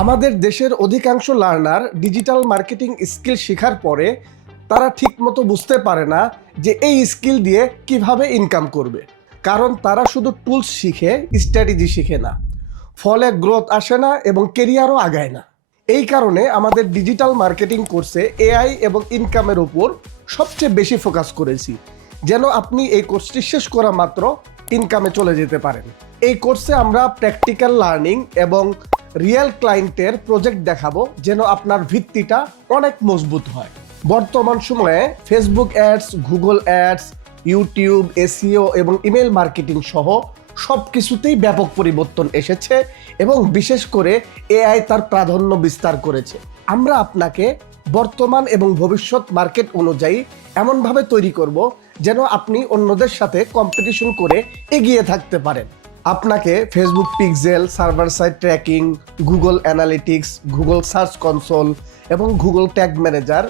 আমাদের দেশের অধিকাংশ লার্নার ডিজিটাল মার্কেটিং স্কিল শেখার পরে তারা ঠিকমতো বুঝতে পারে না যে এই স্কিল দিয়ে কিভাবে ইনকাম করবে। কারণ তারা শুধু টুলস শিখে, স্ট্র্যাটেজি শিখে না। ফলে গ্রোথ আসে না এবং কেরিয়ারও আগায় না। এই কারণে আমাদের ডিজিটাল মার্কেটিং কোর্সে এআই এবং ইনকামের উপর সবচেয়ে বেশি ফোকাস করেছি, যেন আপনি এই কোর্সটি শেষ করা মাত্র ইনকামে চলে যেতে পারেন। এই কোর্সে আমরা প্র্যাকটিক্যাল লার্নিং এবং রিয়েল ক্লায়েন্টের প্রজেক্ট দেখাবো, যেন আপনার ভিত্তিটা অনেক মজবুত হয়। বর্তমান সময়ে Facebook ads, Google ads, YouTube, SEO এবং ইমেল মার্কেটিং সহ সব কিছুতেই ব্যাপক পরিবর্তন এসেছে এবং বিশেষ করে এআই তার প্রাধান্য বিস্তার করেছে। আমরা আপনাকে বর্তমান এবং ভবিষ্যৎ মার্কেট অনুযায়ী এমনভাবে তৈরি করব যেন আপনি অন্যদের সাথে কম্পিটিশন করে এগিয়ে থাকতে পারেন। আপনাকে Facebook pixel, server side tracking, Google analytics, Google search console এবং গুগল ট্যাগ ম্যানেজার,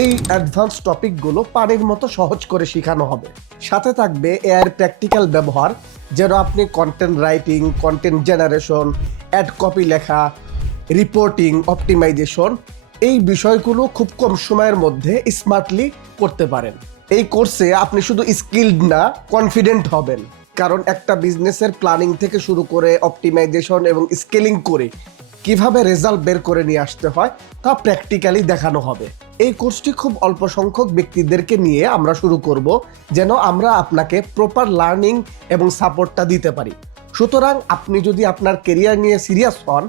এই অ্যাডভান্স টপিকগুলো পানির মতো সহজ করে শেখানো হবে। সাথে থাকবে এআইয়ের প্র্যাকটিক্যাল ব্যবহার, যেন আপনি content writing, content generation, ad copy লেখা, রিপোর্টিং, অপটিমাইজেশন, এই বিষয়গুলো খুব কম সময়ের মধ্যে স্মার্টলি করতে পারেন। এই কোর্সে আপনি শুধু স্কিলড না, কনফিডেন্ট হবেন। কারণ একটা বিজনেসের প্ল্যানিং থেকে শুরু করে অপটিমাইজেশন এবং স্কেলিং করে কিভাবে রেজাল্ট বের করে নিয়ে আসতে হয় তা প্র্যাকটিক্যালি দেখানো হবে। এই কোর্সটি খুব অল্প সংখ্যক ব্যক্তিদেরকে নিয়ে আমরা শুরু করব, যেন আমরা আপনাকে প্রপার লার্নিং এবং সাপোর্টটা দিতে পারি। সুতরাং আপনি যদি আপনার কেরিয়ার নিয়ে সিরিয়াস হন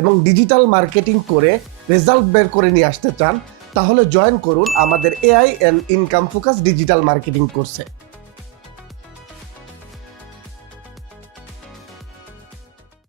এবং ডিজিটাল মার্কেটিং করে রেজাল্ট বের করে নিয়ে আসতে চান, তাহলে জয়েন করুন আমাদের AI and income focus digital marketing কোর্সে।